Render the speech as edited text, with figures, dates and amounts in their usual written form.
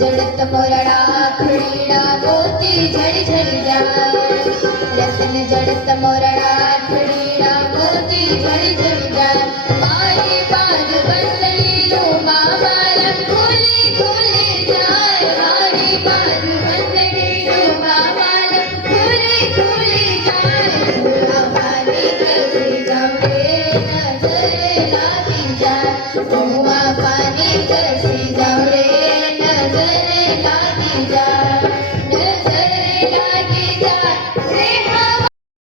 जड़त मोरड़ा खड़ीड़ा मोती झड़ी झड़ी जाए रतन जड़त मोरड़ा खड़ीड़ा मोती झड़ी झड़ी जाए मारी बाज बंदली लो बाबा रंगोली